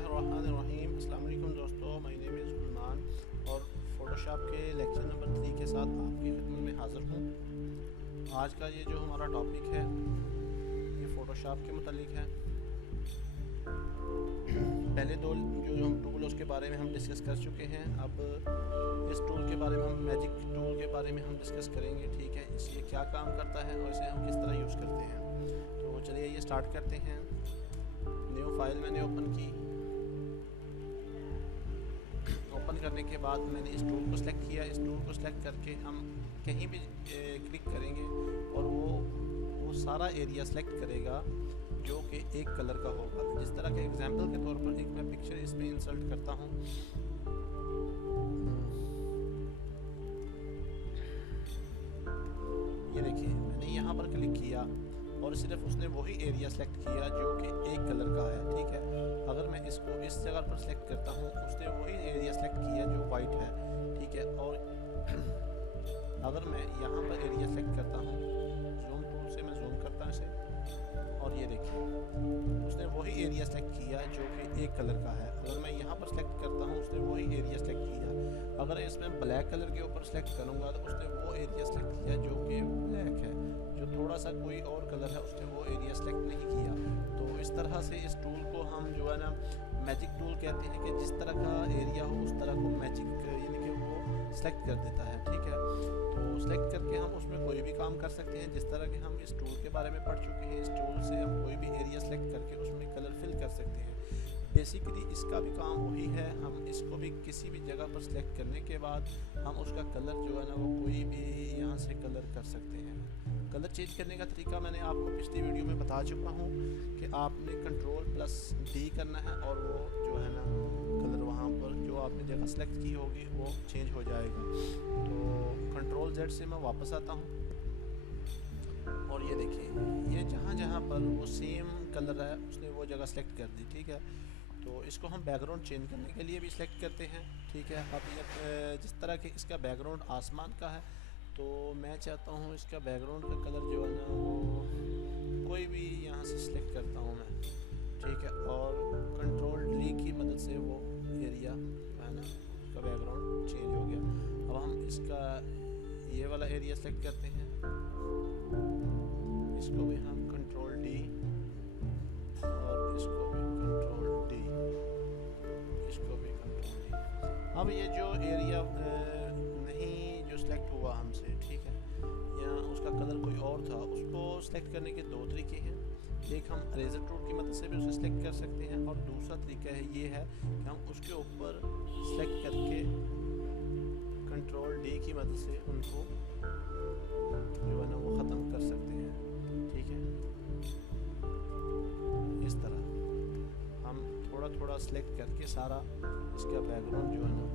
बिस्मिल्लाहिर्रहमानिर्रहीम। अस्सलाम वालेकुम दोस्तों, माय नेम इज़ सलमान और फ़ोटोशॉप के लेक्चर नंबर 3 के साथ आपकी खिदमत में हाज़िर हूँ। आज का ये जो हमारा टॉपिक है ये फ़ोटोशॉप के मुतालिक है। पहले दो जो हम टूल उसके बारे में हम डिस्कस कर चुके हैं। अब इस टूल के बारे में हम मैजिक टूल के बारे में हम डिस्कस करेंगे। ठीक है, इसलिए क्या काम करता है और इसे हम किस तरह यूज़ करते हैं। तो चलिए ये स्टार्ट करते हैं। न्यू फाइल मैंने ओपन की। ओपन करने के बाद मैंने इस टूल को सिलेक्ट किया। इस टूल को सिलेक्ट करके हम कहीं भी क्लिक करेंगे और वो सारा एरिया सेलेक्ट करेगा जो कि एक कलर का होगा। जिस तरह के एग्जांपल के तौर पर एक मैं पिक्चर इसमें इंसर्ट करता हूँ। ये देखिए, मैंने यहाँ पर क्लिक किया और सिर्फ उसने वही एरिया सेलेक्ट किया जो कि एक कलर का है। ठीक है, अगर मैं इसको इस जगह पर सेलेक्ट करता हूँ उसने वही एरिया सेलेक्ट किया जो वाइट है। ठीक है, और अगर मैं यहाँ पर एरिया सेलेक्ट करता हूँ, जूम टूल से मैं जूम करता हूँ इसे, और ये देखिए उसने वही एरिया सेलेक्ट किया जो कि एक कलर का है। अगर मैं यहाँ पर सेलेक्ट करता हूँ उसने वही एरिया सेलेक्ट किया। अगर इसमें ब्लैक कलर के ऊपर सेलेक्ट करूँगा तो उसने वो एरिया सेलेक्ट किया जो कि ब्लैक है। जो थोड़ा सा कोई और कलर है उसने वो एरिया सेलेक्ट नहीं किया। तो इस तरह से इस टूल को हम जो है ना मैजिक टूल कहते हैं कि जिस तरह का एरिया हो उस तरह को मैजिक यानी कि वो सेलेक्ट कर देता है। ठीक है, तो सेलेक्ट करके हम उसमें कोई भी काम कर सकते हैं। जिस तरह के हम इस टूल के बारे में पढ़ चुके हैं, इस टूल से हम कोई भी एरिया सेलेक्ट करके उसमें कलर फिल कर सकते हैं। बेसिकली इसका भी काम वही है। हम इसको भी किसी भी जगह पर सिलेक्ट करने के बाद हम उसका कलर जो है ना वो कोई भी यहाँ से कलर कर सकते हैं। कलर चेंज करने का तरीका मैंने आपको पिछली वीडियो में बता चुका हूँ कि आपने Ctrl+D करना है और वो जो है ना कलर वहाँ पर जो आपने जगह सेलेक्ट की होगी वो चेंज हो जाएगा। तो Ctrl+Z से मैं वापस आता हूँ और ये देखिए ये जहाँ जहाँ पर वो सेम कलर है उसने वो जगह सेलेक्ट कर दी। ठीक है, तो इसको हम बैकग्राउंड चेंज करने के लिए भी सिलेक्ट करते हैं। ठीक है, अब ये जिस तरह के इसका बैकग्राउंड आसमान का है तो मैं चाहता हूँ इसका बैकग्राउंड का कलर जो है ना वो कोई भी यहाँ से सिलेक्ट करता हूँ मैं। ठीक है, और Ctrl+D की मदद से वो एरिया जो है ना उसका बैकग्राउंड चेंज हो गया। अब हम इसका ये वाला एरिया सेलेक्ट करते हैं, इसको भी हम Ctrl+D और इसको भी Ctrl+D, इसको भी Ctrl+D। अब ये जो एरिया नहीं जो सिलेक्ट हुआ हमसे, ठीक है, या उसका कलर कोई और था, उसको सिलेक्ट करने के दो तरीके हैं। एक हम इरेजर टूल की मदद से भी उसे सिलेक्ट कर सकते हैं और दूसरा तरीका है ये है कि हम उसके ऊपर सिलेक्ट करके Ctrl+D की मदद से उनको जो है ना वो ख़त्म कर सकते हैं। ठीक है, इस तरह हम थोड़ा थोड़ा सिलेक्ट करके सारा इसका बैकग्राउंड जो है ना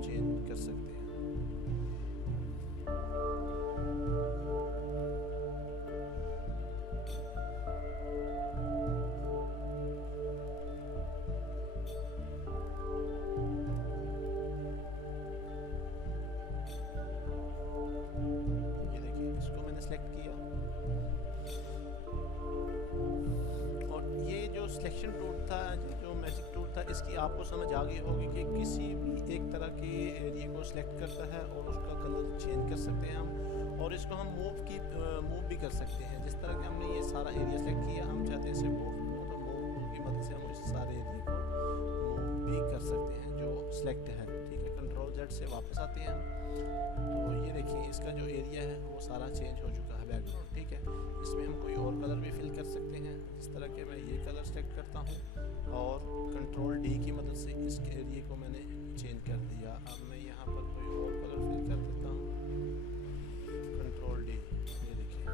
चेंज कर सकते हैं। सेलेक्ट किया और ये जो सिलेक्शन टूल था, जो मैजिक टूल था, इसकी आपको समझ आ गई होगी कि किसी भी एक तरह के एरिया को सिलेक्ट करता है और उसका कलर चेंज कर सकते हैं हम, और इसको हम मूव भी कर सकते हैं। जिस तरह के हमने ये सारा एरिया सेलेक्ट किया, हम चाहते हैं इसे मूव तो मूव टूल की मदद से हम इस सारे एरिया को मूव भी कर सकते हैं जो सिलेक्ट है। ठीक है, Ctrl+Z से वापस आते हैं हम, तो ये देखिए इसका जो एरिया है वो सारा चेंज हो चुका है बैकग्राउंड। ठीक है, इसमें हम कोई और कलर भी फिल कर सकते हैं। जिस तरह के मैं ये कलर सेलेक्ट करता हूँ और Ctrl+D की मदद से इस एरिया को मैंने चेंज कर दिया। अब मैं यहाँ पर कोई और कलर फिल कर देता हूँ, Ctrl+D, ये देखिए।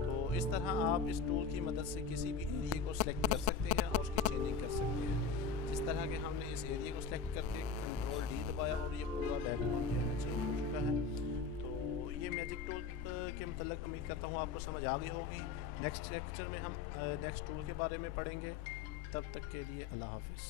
तो इस तरह आप इस टूल की मदद से किसी भी एरिया को सिलेक्ट कर सकते हैं और उसकी चेंजिंग कर सकते हैं। जिस तरह के हमने इस एरिया को सिलेक्ट करके Ctrl+D दबाया और ये पूरा बैकग्राउंड जो है चेंज हो चुका है। तो ये मैजिक टूल के मतलब उम्मीद करता हूँ आपको समझ आ गई होगी। नेक्स्ट लेक्चर में हम नेक्स्ट टूल के बारे में पढ़ेंगे। तब तक के लिए अल्लाह हाफिज़।